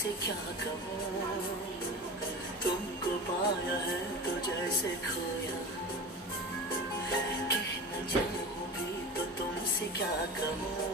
तुमसे क्या कहूँ, तुमको पाया है तो जैसे खोया, कहना चाहूँ भी तो तुमसे क्या कहूँ।